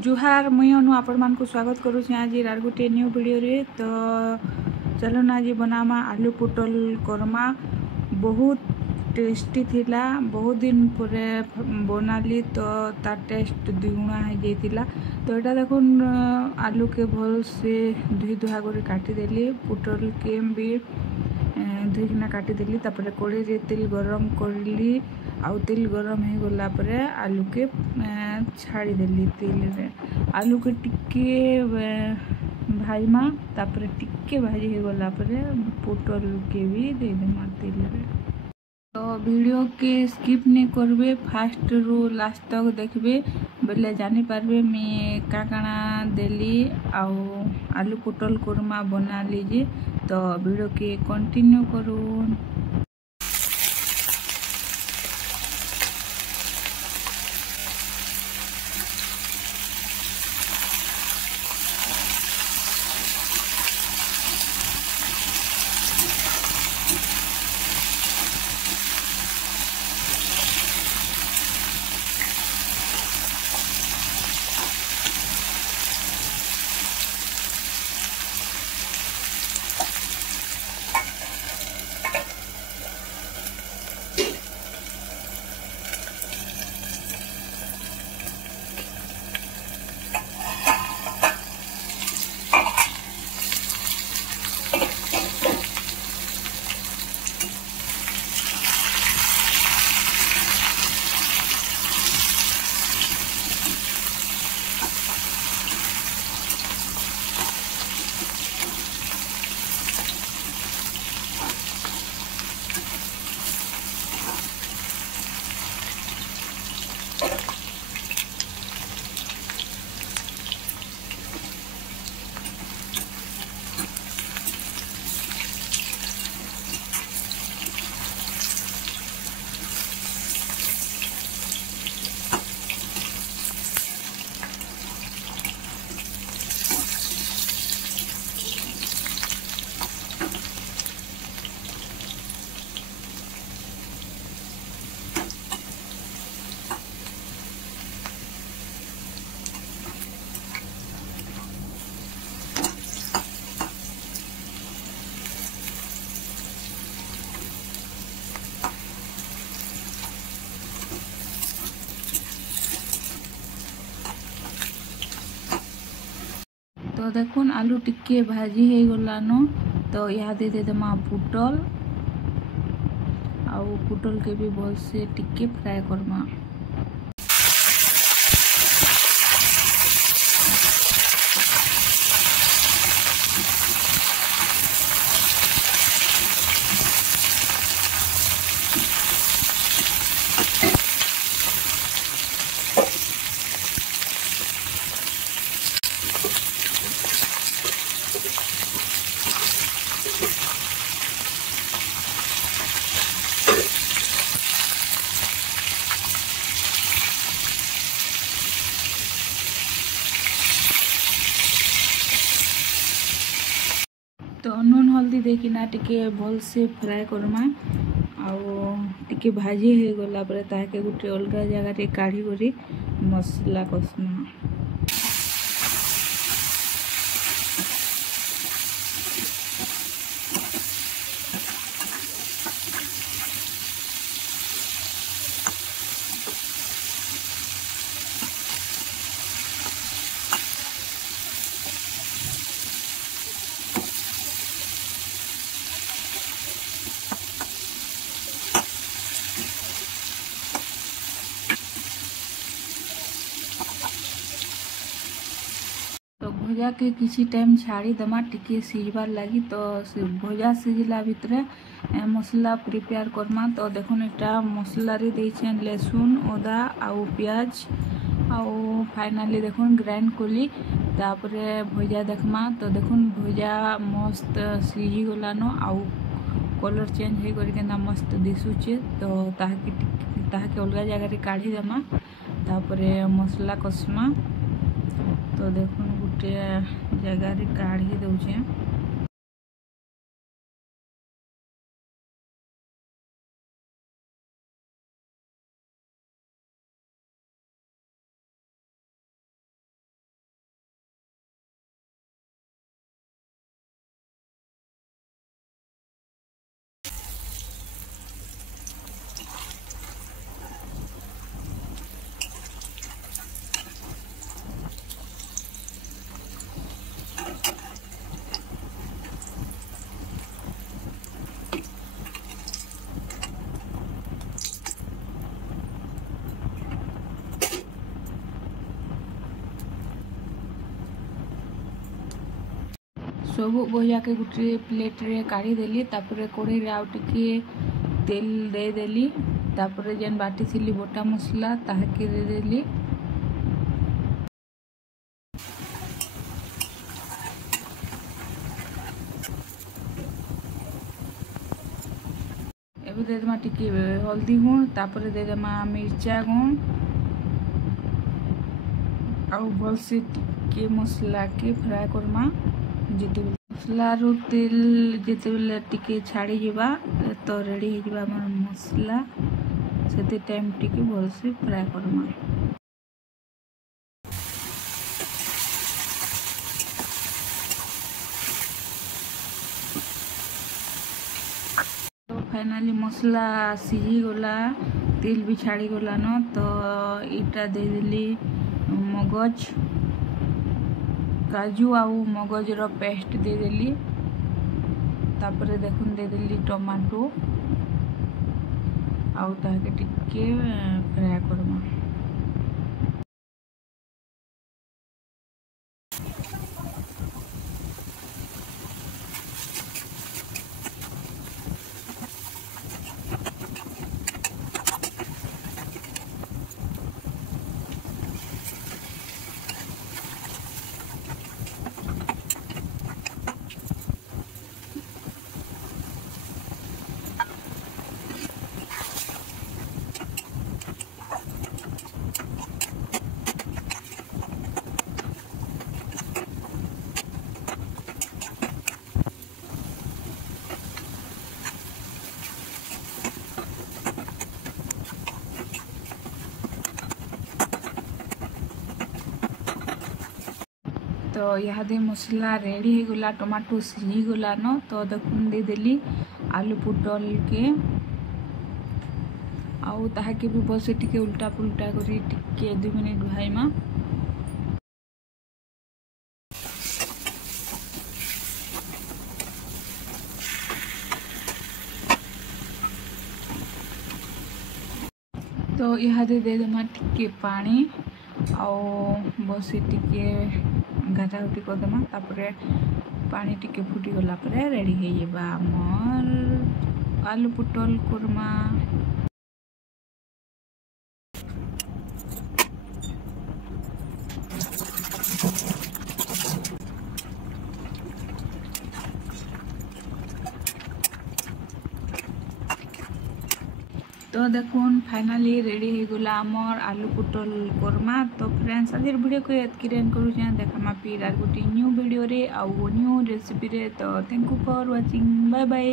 जुहार मुई अनु आपण मान को स्वागत करूँ आज आर गोटे न्यू वीडियो रे। तो चलो ना आज बनामा आलू पुटल कोरमा। बहुत टेस्टी थिला, बहुत दिन परे बनाली तो तार टेस्ट दुगुणा हो जाइतिला। तो यहाँ देखो आलू के भल से धुई धुआ कर काटिदेली, पुटल के भी धुईकिना काटिदेली। तापर कढ़ी रे तेल गरम करली, आउ तेल गरम हो गला परे आलू के छाड़ीदेली तेल रे। आलू के टिके भाजमा, तापर टिके भाजी हो गला परे पुटल के भी दे देमा तेल रे। तो वीडियो के स्किप नहीं करबे, फास्ट रू लास्ट तक देखबे बोले जानी पारबे मैं का काना देली आउ आलू पुटल कोरमा बना लीजिए। तो वीडियो के कंटिन्यू करूँ। तो देखो आलू टिके भाजी हो गलानो। तो यहाँ दे देमा पुटल, आउ पुटल के भी भल से टिके फ्राए करमा। तो नून हल्दी देकिना टिके भल से फ्राए करमा। आउ टिके भाजी हो गला परे ताके गुटे अलगा जगह रे काढ़ी करी मसला कसमा। तो भजा के किसी टाइम छाड़ी दमा टिके सिझबार लगी। तो भजा सिझला भितर मसला प्रिपेयर करमा। तो देखो एटा मसला रे देछे लहसुन, अदा आउ प्याज, आउ फाइनाली देखो ग्राइंड कली। तापरे भजा देखमा। तो देखो भजा मस्त सिझी गलानो, आउ कलर चेंज हो करके मस्त दिशुचे। तो ताहाके अलगा जगह रे काढ़ी देमा, तापरे मसला कसमा। तो देखो गोटे जगह रे काढ़ी दउचे। सबू भजा के गोटे प्लेट रे काढ़ी देली तापर कढ़ई आउ टिके तेल दे देली तापर जेन बाटी थी बटा मसला ताके दे देली एबे दे देमा टिके हल्दी गुण तापर दे देमा मिर्चा गुण आउ भल से टिके मसला के फ्राए करमा जिते मसला रो तेल जिते बेले टिके छाड़ी जीवा तो रेडी हो जीवा हमर मसला सेते टाइम टिके भल से फ्राए करमा। तो फाइनली मसला सीझी गला तेल भी छाड़ी गला न तो इटा दे देली मगज काजू आउ मगज रो पेस्ट दे देली तापर देखुन दे देली टमाटो आउ ताके टिके फ्राए करमा। तो यहाँ मसला रेडी हो गला टमाटो सीझी गला न तो देखुन दे देली आलू पुटल के आउ ताके भी बस टिके उल्टा पुल्टा करी टिके 2 मिनिट भाईमा। तो यहाँ दे देमा टिके पानी आउ बस टिके घाटा घुटी करदेमा तापर पानी टिके फुटी गला परे रेडी हो जाबा हमर आलू पुटल कोरमा। तो देखुन फाइनली रेडी हो गला आमर आलू पुटल कोरमा। तो फ्रेंड्स आज वीडियो को एतकी रेन करू देखा फिर आर गोटे न्यू वीडियो रे आउ न्यू रेसिपी रे। तो thank you for watching bye bye.